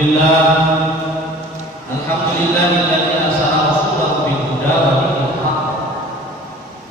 Alhamdulillahilladzi arsala rasulahu bil huda wa dinil haqq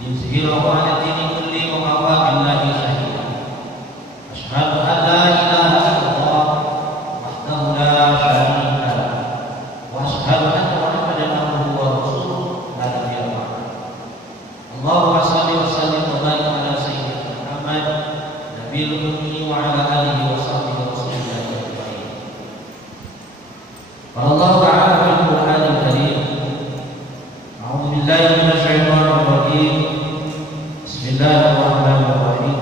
liyuzhirahu 'ala dini kulli wa kafa billahi shahida. Asyhadu an la ilaha illallah wahdahu la syarika lahu wa asyhadu anna Muhammadan abduhu wa rasuluhu la nabiyya ba'dahu. Allahumma shalli wa sallim wa barik 'ala sayyidina Muhammad nabiyil ummi wa 'ala alihi wa sahbihi wa sallam. Allah Ta'ala fil Qur'anil Karim. A'udzu billahi minasy syaithanir rajim. Bismillahirrahmanirrahim.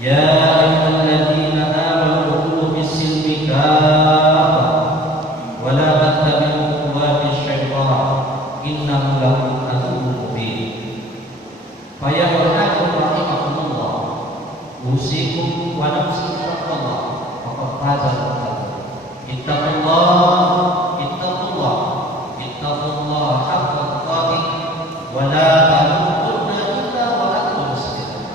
Ya ayyuhalladzina amanu khudhu bis-silmi kaffah wa la tattabi'u khutuwatish syaitan innahu lakum aduwwun mubin. Fa ya ayyuhalladzina rahimakumullah usikum wa nafsi bittaqwallah faqad faza al-muttaqun. Ittaqullah haqqa tuqatih wa la tamutunna illa wa antum muslimun.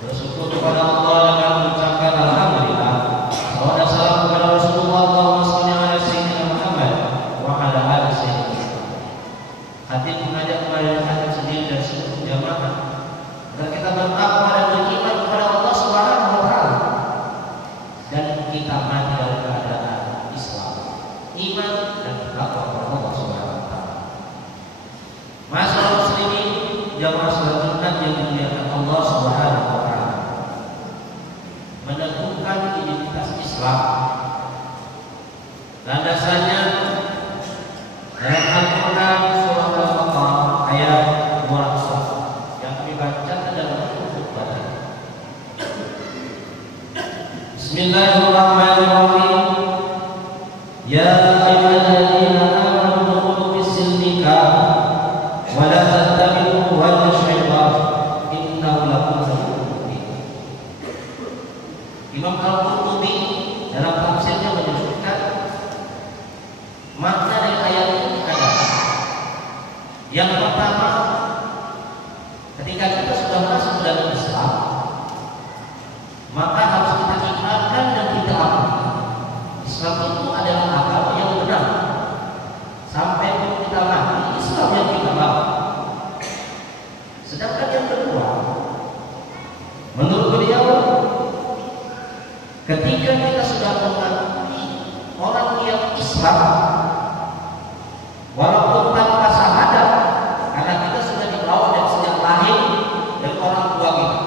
Bersyukur kepada Allah dengan mengucapkan alhamdulillah. Salawat dan salam kepada Rasulullah, Allahumma shalli ala sayyidina Muhammad wa ala ali sayyidina Muhammad. Hati mengajak kepada hati sendiri dan seluruh jamaah agar kita bertakwa dan beriman kepada Allah Subhanahu wa taala dan kita mati dalam keadaan iman dan takwa kepada Allah Subhanahu wa taala. Masyaallah muslimin, jamaah salat Jumat yang dimuliakan Allah Subhanahu wa taala. Meneguhkan identitas Islam. Landasannya dalam Al-Qur'an surah Al-Baqarah ayat 200 yang kami bacakan dalam khutbah. Bismillahirrahmanirrahim. Ya ayyuhalladzina amanu khudhu bis-silmi kaffah wa la tattabi'u khutuwatish syaitan innahu lakum aduwwun mubin. Imam Al-Qurtubi dalam tafsirnya menyebutkan makna dari ayat ini adalah yang pertama, ketika kita sudah masuk dalam Islam maka harus kita imankan dan kita akui Islam itu adalah agama yang benar. Sampai kita mati, Islam yang kita bawa. Sedangkan yang kedua, menurut beliau, ketika kita sudah mengakui orang yang Islam, walaupun tanpa syahadat, karena kita sudah dibawa dari sejak lahir dari orang tua kita,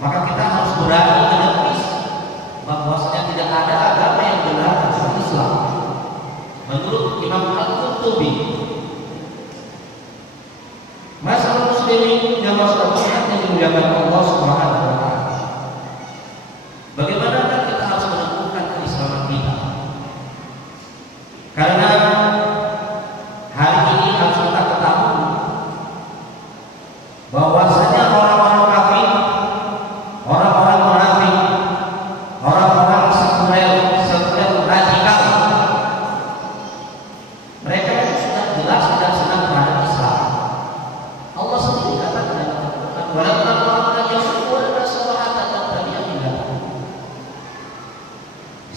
maka kita harus berani menepis bahwasanya tidak ada agama yang benar selain Islam. Menurut Imam Al-Qurtubi, masalah muslimin yang masalah yang dimuliakan Allah Subhanahu wa taala. Bagaimana kita harus meneguhkan keislaman kita? Karena hari ini harus kita ketahui bahwasanya orang-orang kafir, orang-orang munafik, orang-orang sekuler radikal, mereka sudah jelas tidak senang terhadap Islam. Allah sendiri katakan dalam Al-Quran, "Walau taquluna yasuddu as-salata tabi'ina."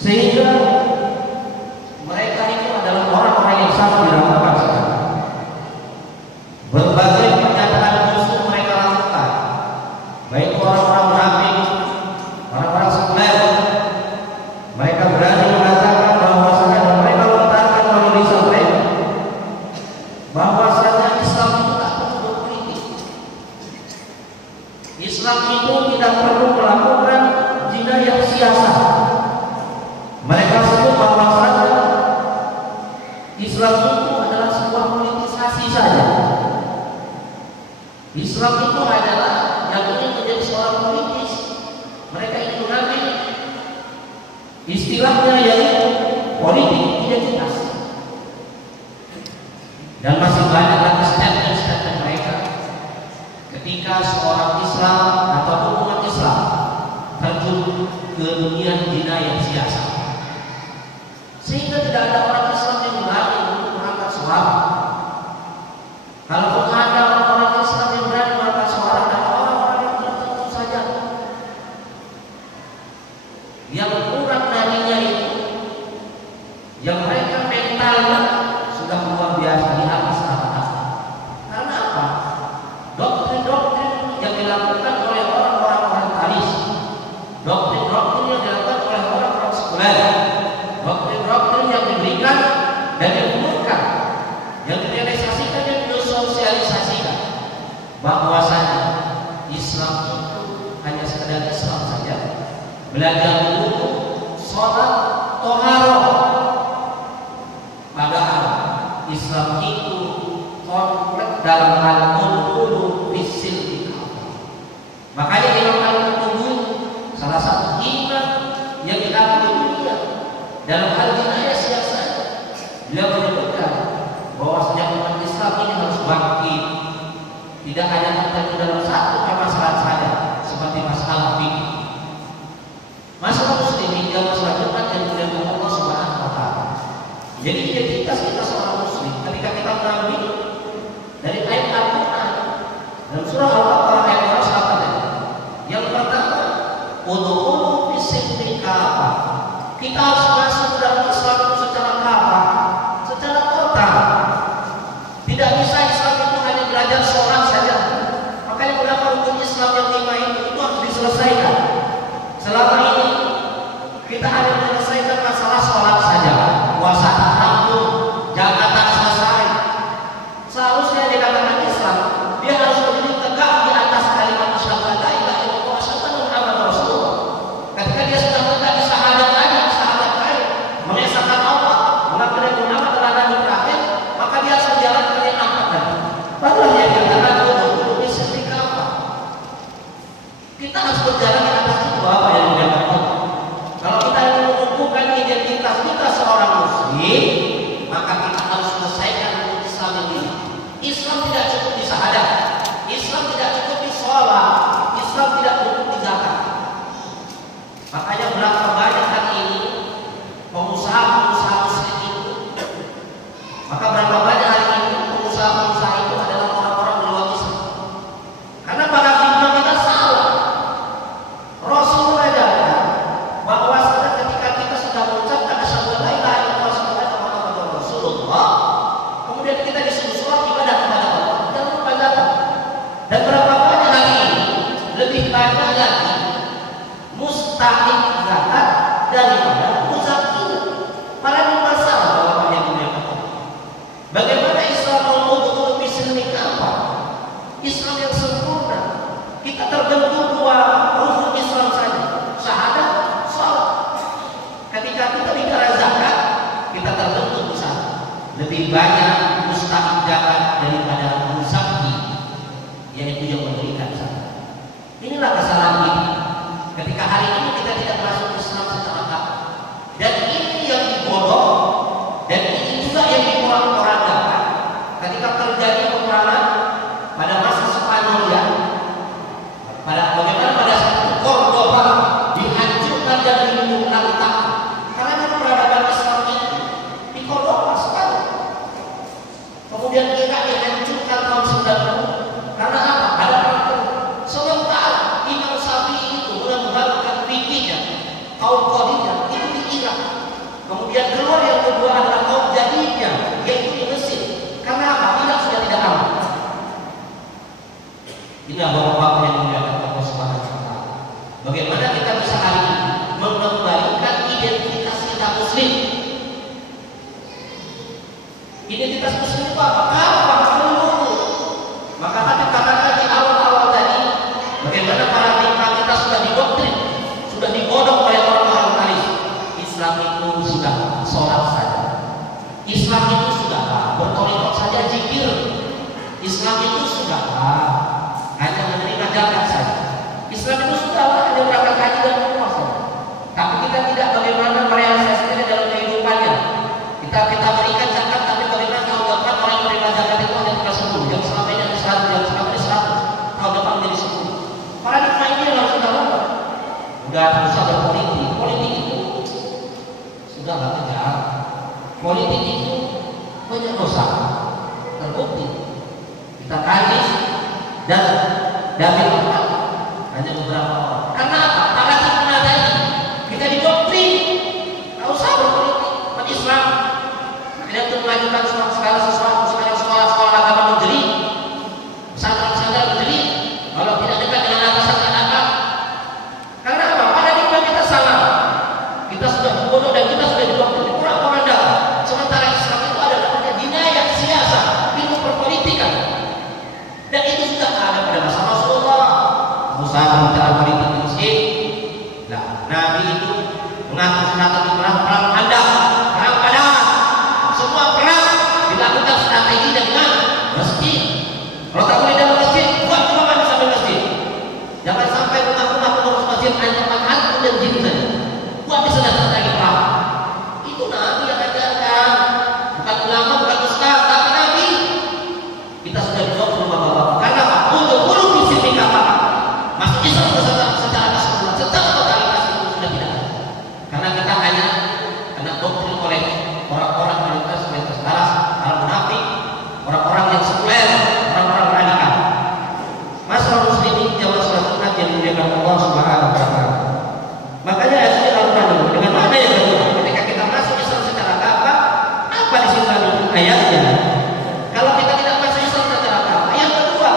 Sehingga mereka itu adalah orang-orang yang sangat diragukan sekali. Berbagai pernyataan musuh mereka lakukan, baik orang-orang munafik, orang-orang sekuler. Mereka berani mengatakan bahwasanya mereka lontarkan melalui lisan mereka bahwasanya Islam itu tak perlu berpolitik. Islam itu tidak perlu melakukan jinayah siasat. Mereka sebut bahwasanya Islam itu adalah sebuah politisasi saja. Islam itu adalah yang ingin menjadi seorang politis. Mereka ingin mengambil istilahnya yaitu politik identitas. Dan masih banyak lagi statement-statement mereka ketika seorang Islam atau umat Islam terjun ke dunia jinayah siasat, sehingga tidak ada orang Islam yang berani untuk mengangkat suara. Kalaupun ada orang-orang Islam yang berani mengangkat suara, ada orang-orang yang tertentu saja yang kurang darinya itu dilakukan oleh orang-orang orientalis, doktrin-doktrin yang dilakukan oleh orang-orang sekuler, doktrin-doktrin yang diberikan dan diumumkan, yang direalisasikan dan disosialisasikan, bahwasanya Islam itu hanya sekedar Islam saja, belajar dulu, sholat, toharoh. Padahal Islam itu komplek dalam hal dulu fisil. Makanya Imam Al-Qurtubi salah satu imam yang diakui dunia dalam hal jinayah siasat, beliau menyebutkan bahwasanya umat Islam ini harus bangkit, tidak hanya terjadi dalam satu permasalahan saja seperti masalah fikih. Masalah muslim hingga masalah Jumat yang dimuliakan Allah Subhanahu wa taala. Jadi identitas kita seorang muslim ketika kita mengambil dari ayat Al-Qur'an dalam surah Al-Baqarah ayat 108. Yang pertama, udkhulu fi-silmi kafah. Kita harus masuk dalam Islam itu secara kafah, secara total. Tidak bisa Islam itu hanya belajar sholat saja. Makanya beberapa rukun Islam yang 5 itu harus diselesaikan. Selama ini kita hanya menyelesaikan masalah sholat saja, puasa tak rampung, zakat tak selesai. Seharusnya dikatakan Islam, dia harus berdiri tegak di atas kalimat asyhadu an la ilaha illallah wa asyhadu anna Muhammadar Rasulullah. Ketika dia sudah tegak di syahadat lain, mengesahkan Allah, mengakui Muhammad adalah nabi terakhir, maka dia harus menjalankan yang 4 tadi. Barulah dia dikatakan dulu bisa dikapa. Kita harus berjalan di atas itu apa yang dikatakan. Kalau kita ingin mengukuhkan identitas kita seorang muslim, maka kita harus selesaikan Islam ini. Islam tidak cukup di syahadat, Islam tidak cukup di sholat, Islam tidak cukup di zakat. Makanya berapa banyak hari ini pengusaha-pengusaha muslim itu, maka berapa banyak hari ini pengusaha-pengusaha itu adalah orang-orang di luar Islam. Karena paradigma kita salah. Rasul mengajarkan bahwa ketika kita sudah mengucapkan asyhadu an la ilaha illallah wa asyhadu anna Muhammadar Rasulullah, kemudian kita disuruh sholat ibadah kepada Allah, jangan lupa zakat. Dan berapa banyak hari ini lebih banyak lagi mustahik zakat daripada muzakir. Paradigma salah Bapak yang dimuliakan. Bagaimana Islam mengutuk bismillah apa? Islam yang sempurna. Kita terbentuk 2 rukun Islam saja, syahadat, salat. Ketika kita bicara zakat, kita terbentuk di sana. Lebih banyak mustahik zakat daripada muzakir, yaitu yang memberikan zakat. Inilah kesalahan kita. Ketika hari ini kita tidak masuk Islam secara kafah, dan ini yang dibodoh, dan ini juga yang dikurang-kurangkan. Ketika terjadi peperangan pada masa Spanyol, bagaimana pada saat itu Cordoba dihancurkan dan dilumpuhkan karena peradaban Islam itu di Cordoba sekali. Kemudian kita dihancurkan tahun 90. Karena apa? Ada perang. Sementara Imam Syafi'i itu mengembangkan fikihnya, kaum Qadiriyah itu di Irak. Kemudian keluar yang kedua adalah kaum Jadidiyah, yaitu di Mesir. Karena apa? Irak sudah tidak aman. Ini bapak-bapak yang dimuliakan Allah Subhanahu wa taala. Bagaimana kita bisa hari ini mengembalikan identitas kita muslim? Identitas muslim itu apa? Apa? Maka tadi katakan di awal-awal tadi, bagaimana paradigma kita sudah didoktrin, sudah digodok oleh orang-orang talis. Islam itu sudah sholat saja, Islam itu sudah bertoleransi saja, zikir. Islam itu sudah hanya menerima zakat saja. Islam itu sudah hanya berangkat haji dan umrah saja. Tapi kita tidak bagaimana merealisasikannya dalam kehidupannya. Kita berikan zakat, tapi bagaimana tahun depan orang yang menerima zakat itu hanya 10, yang selama ini 100, yang selama ini 100, tahun depan menjadi 10. Paradigma ini yang harus kita ubah. Udah usah berpolitik. Politik itu sudahlah kejar. Politik itu banyak dosa, terbukti. Kita kaji dan dapat hanya beberapa orang. Karena apa? Paradigma tadi kita didoktrin, nggak usah berpolitik. Umat Islam akhirnya untuk mengajukan segala sesuatu, sekolah-sekolah agama negeri, pesantren-pesantren negeri, kalau tidak dekat usaha bicara politik di masjid. Nah, Nabi itu mengaku strategi perang handap, perang padang, semua perang dilakukan strategi dengan masjid. Kalau tak boleh dalam masjid, buat rumah sampai masjid. Jangan sampai rumah-rumah pengurus masjid ancaman hantu dan jin saja. Buat di sana strategi perang. Itu Nabi yang ajarkan, bukan ulama, bukan ustaz, tapi Nabi. Kita sudah dijawab sama bapak. Karena apa? Untuk visi kata masuk Islam secara keseluruhan, secara totalitas itu sudah tidak ada. Karena kita hanya kena doktrin oleh orang-orang mayoritas balas, para munafik, orang-orang yang sekuler, orang-orang radikal. Masalah muslimin zaman sholat Jumat yang dimuliakan Allah Subhanahu wa taala. Makanya ayatnya Al-Qur'an dengan mana yang kedua? Ketika kita masuk Islam secara kafah, apa di situ ayatnya? Kalau kita tidak masuk Islam secara kafah, yang kedua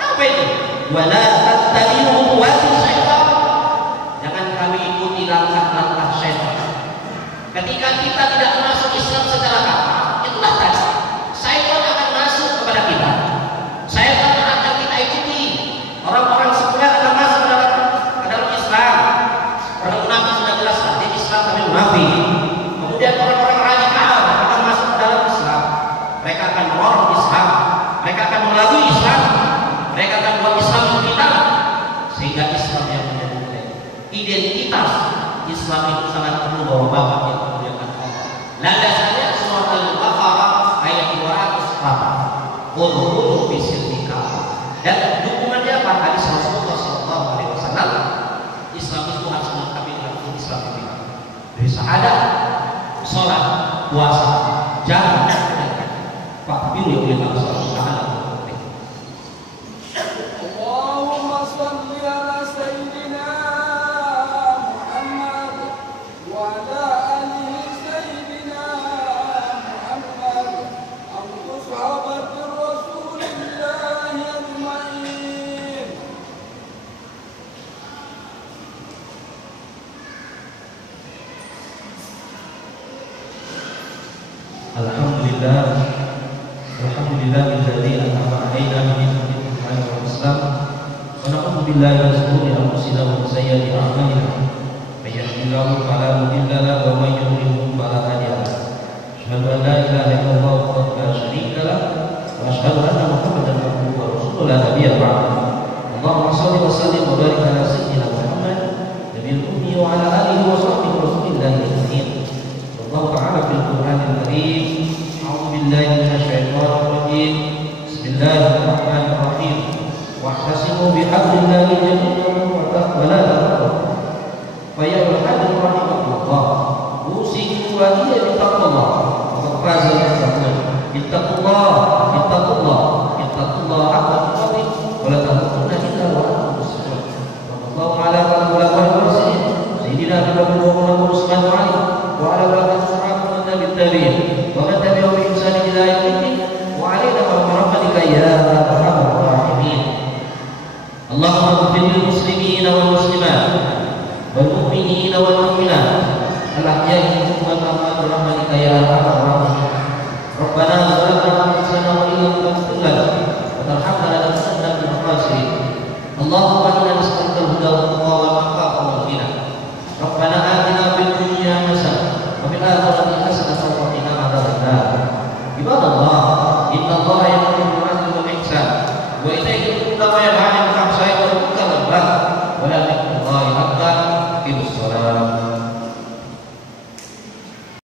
apa itu? Wala tattabi'u khutuwati syaitan. Jangan kami ikuti langkah-langkah syaitan. Ketika kita tidak masuk Islam secara kafah, itulah tadi syaitan akan masuk kepada kita. Syaitan akan kita ikuti. Orang-orang sekuler akan masuk ke dalam Islam. Orang munafik sudah jelas dia Islam tapi munafik. Kemudian orang-orang radikal akan masuk ke dalam Islam. Mereka akan mengorok Islam. Mereka akan melalui Islam. Mereka akan buat Islam yang kita, sehingga Islam yang menjadi identitas Islam itu sangat perlu bahwa bapak yang memuliakan Allah. Landasannya surah Al-Baqarah ayat 208. Qul bisilmika. Dan dukungannya apa? Hadis Rasulullah SAW. Islam itu harus melengkapi dengan Islam ini. Dari syahadat, sholat, puasa, jalan, Pak pilih oleh Allah Subhanahu. Alhamdulillahilladzi an'ama 'alaina bi ni'matil Islam wa na'udzu billahi min shururi anfusina wa min sayyiati a'malina. May yahdihillahu fala mudilla lahu wa may yudlil fala hadiya lahu. Asyhadu an la ilaha illallah wahdahu la syarika lahu wa asyhadu anna Muhammadan abduhu wa rasuluhu la nabiyya ba'dahu. Allahumma shalli wa sallim wa barik ala sayyidina Muhammad nabiyil ummi wa ala alihi wa sahbihi rasulillahi ajma'in. Allah ta'ala fil Qur'anil Karim. A'udzubillahi minasyaitonir rajim. Bismillahirrahmanirrahim. Wa'tasimu bihablillahi jami'an wa la tafarraqu. Fa ya ayyuhal rahimakumullah. Usikum wa iyyakum bittaqwallah. Wa qazal tasawwur. Ittaqullah, ittaqullah, ittaqullah haqqa tuqatih wa la tamutunna illa wa antum muslimun. Wallahu ala kulli rasulin. Sayyidina Muhammad sallallahu alaihi wa ala alihi wa sahbihi ومن تبعهم بإحسان إلى يوم الدين وعلينا برحمتك يا أرحم الراحمين. اللهم اغفر للمسلمين والمسلمات والمؤمنين والمؤمنات الأحياء منهم والأموات برحمتك يا أرحم الراحمين.